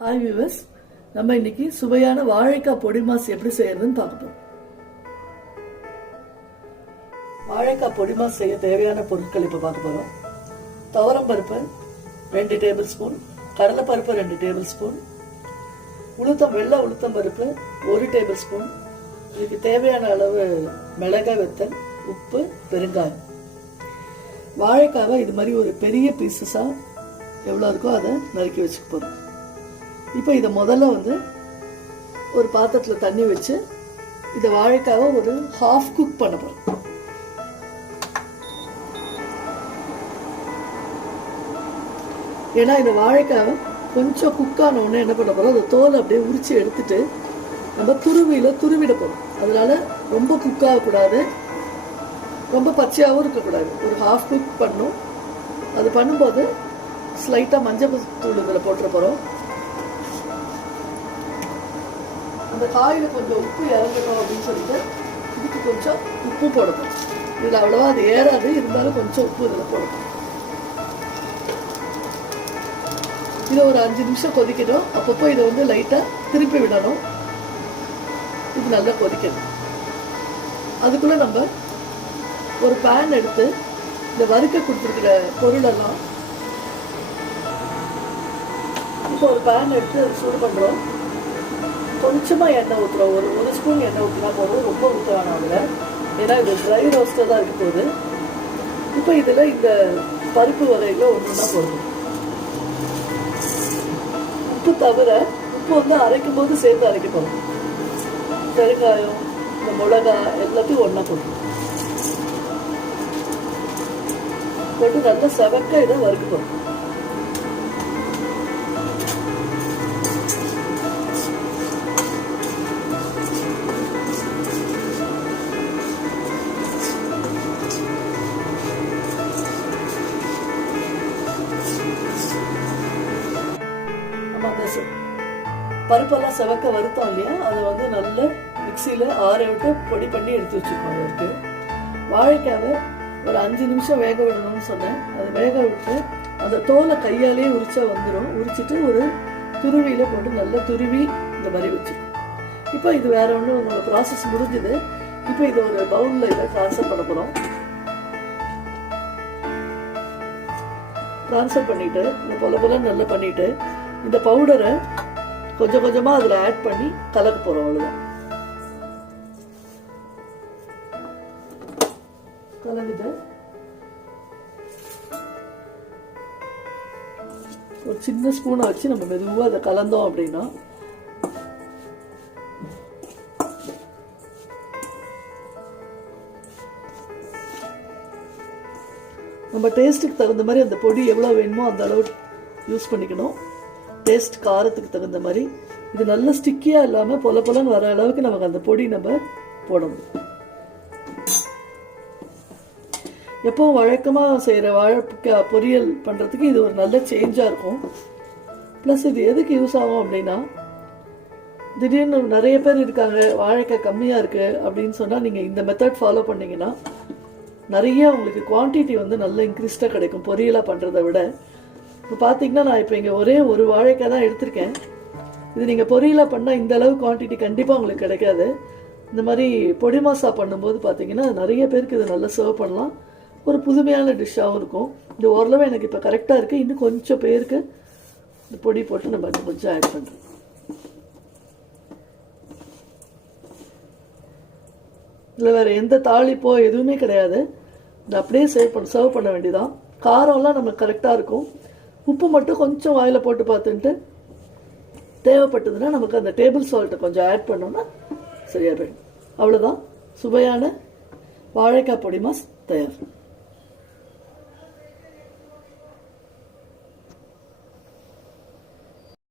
Hi viewers, நம்ம இன்னைக்கு சுவையான வாழைக்காய் பொடி மாஸ் எப்படி செய்யறதுன்னு பார்க்க போறோம். வாழைக்காய் பொடி மாஸ் செய்ய தேவையான பொருட்கள் இப்போ பார்க்க போறோம். துவரம் பருப்பு 2 டேபிள் ஸ்பூன், கடலைப்பருப்பு 2 டேபிள் ஸ்பூன், வெள்ளை உளுத்தம் பருப்பு 1 டேபிள் ஸ்பூன், இதுக்கு தேவையான அளவு மிளகாய் வத்தல், உப்பு, பெருங்காயம். வாழைக்காவை இது மாதிரி ஒரு பெரிய பீசஸா எவ்வளோ இருக்கோ அதை நறுக்கி வச்சுக்க போறோம். இப்போ இதை முதல்ல ஒரு பாத்திரத்தில் தண்ணி வச்சு இதை வாழைக்காவை ஒரு ஹாஃப் குக் பண்ண போறோம். ஏன்னா இந்த வாழைக்காவை கொஞ்சம் குக் ஆன உடனே என்ன பண்ண போறோம், அந்த தோலை அப்படியே உரிச்சு எடுத்துட்டு நம்ம துருவிட போறோம். அதனால ரொம்ப குக் ஆகக்கூடாது, ரொம்ப பச்சையாகவும் இருக்கக்கூடாது. ஒரு ஹாஃப் குக் பண்ணும். அது பண்ணும்போது ஸ்லைட்டாக மஞ்சள் தூள் இதில் போட்டுற போகிறோம். அந்த காயில் கொஞ்சம் உப்பு இறங்கணும் அப்படின்னு சொல்லிட்டு இதுக்கு கொஞ்சம் உப்பு போடணும். இதில் அவ்வளோவா அது ஏறாது, இருந்தாலும் கொஞ்சம் உப்பு இதில் போடணும். இதை ஒரு 5 நிமிஷம் கொதிக்கணும். அப்பப்போ இதை லைட்டாக திருப்பி விடணும். இது நல்லா கொதிக்கணும். அதுக்குள்ளே நம்ம ஒரு பேன் எடுத்து இந்த வறுக்க கொடுத்துருக்கிற பொருளெல்லாம் இப்போ ஒரு பேன் எடுத்து அது சூடு பண்ணுறோம். கொஞ்சமாக எண்ணெய் ஊற்றுறோம். ஒரு ஸ்பூன் எண்ணெய் ஊற்றினா போதும், ரொம்ப ஊற்ற வேணாம் அதில். ஏன்னா இது ட்ரை ரோஸ்ட்டாக தான் இருக்க போகுது. இப்போ இதில் இந்த பருப்பு வகைகளை ஒன்று போடணும். உப்பு தவிர உப்பு அரைக்கும் போது சேர்த்து அரைக்க போகிறோம். பெருங்காயம், இந்த மிளகா எல்லாத்தையும் ஒன்றா போடணும். போட்டு நல்லா செவக்க இதை வறுக்க போகிறோம். பருப்பெல்லாம் செவக்க வறுத்தோம் இல்லையா, அதை நல்ல மிக்சியில் ஆற விட்டு பொடி பண்ணி எடுத்து வச்சுக்கோங்க. இருக்கு வாழைக்காவை ஒரு 5 நிமிஷம் வேக விடணும்னு சொன்னேன். அதை வேக விட்டு அந்த தோலை கையாலேயே உரிச்சா வந்துடும். உரிச்சிட்டு ஒரு துருவியில் போட்டு நல்லா துருவி இந்த மாதிரி வச்சுக்கணும். இப்போ இது வேற ஒன்றும் உங்களோட ப்ராசஸ் முடிஞ்சுது. இப்போ இதை ஒரு பவுலில் இதை ட்ரான்ஸ்ஃபர் பண்ண போகிறோம். ட்ரான்ஸ்ஃபர் பண்ணிட்டு இந்த பொல நல்லா பண்ணிட்டு இந்த பவுடரை கொஞ்சம் கொஞ்சமாக அதில் ஆட் பண்ணி கலக்க போகிறோம். அவ்வளோதான். கலந்துட்டு ஒரு சின்ன ஸ்பூனை வச்சு நம்ம மெதுவாக அதை கலந்தோம் அப்படின்னா நம்ம டேஸ்ட்டுக்கு தகுந்த மாதிரி அந்த பொடி எவ்வளோ வேணுமோ அந்த அளவு யூஸ் பண்ணிக்கணும். டேஸ்ட் காரத்துக்கு தகுந்த மாதிரி. இது நல்ல ஸ்டிக்கியாக இல்லாமல் பொலன்னு வர அளவுக்கு நமக்கு அந்த பொடி நம்ம போடணும். எப்பவும் வழக்கமாக செய்கிற வாழைக்காய் பொரியல் பண்ணுறதுக்கு இது ஒரு நல்ல சேஞ்சாக இருக்கும். ப்ளஸ் இது எதுக்கு யூஸ் ஆகும் அப்படின்னா, திடீர்னு நிறைய பேர் இருக்காங்க வாழைக்காய் கம்மியாக இருக்குது அப்படின்னு சொன்னால் நீங்கள் இந்த மெத்தட் ஃபாலோ பண்ணிங்கன்னா நிறைய உங்களுக்கு குவான்டிட்டி நல்ல இன்க்ரீஸ்டாக கிடைக்கும் பொரியலாக பண்ணுறதை விட. இப்போ பார்த்தீங்கன்னா நான் இப்போ இங்கே ஒரே ஒரு வாழைக்காய் தான் எடுத்திருக்கேன். இது நீங்கள் பொரியலாக பண்ணால் இந்த அளவு குவான்டிட்டி கண்டிப்பாக உங்களுக்கு கிடைக்காது. இந்த மாதிரி பொடி மாசா பண்ணும்போது பார்த்தீங்கன்னா நிறைய பேருக்கு இதை நல்லா சர்வ் பண்ணலாம். ஒரு புதுமையான டிஷ்ஷாகவும் இருக்கும். இது ஓரளவு எனக்கு இப்போ கரெக்டாக இருக்குது. இன்னும் கொஞ்சம் பேருக்கு இந்த பொடி போட்டு நம்ம கொஞ்சம் ஆட் பண்ணுறோம். இதில் வேறு எந்த தாளிப்போ எதுவுமே கிடையாது. இது அப்படியே சர்வ் பண்ண வேண்டியதான். காரம்லாம் நமக்கு கரெக்டாக இருக்கும். உப்பு மட்டும் கொஞ்சம் வாயில் போட்டு பார்த்துட்டு தேவைப்பட்டதுன்னா நமக்கு அந்த டேபிள் சால்ட்டை கொஞ்சம் ஆட் பண்ணோம்னா சரியாக போயிடும். அவ்வளோதான், சுவையான வாழைக்காய் பொடி மாஸ் தயார்.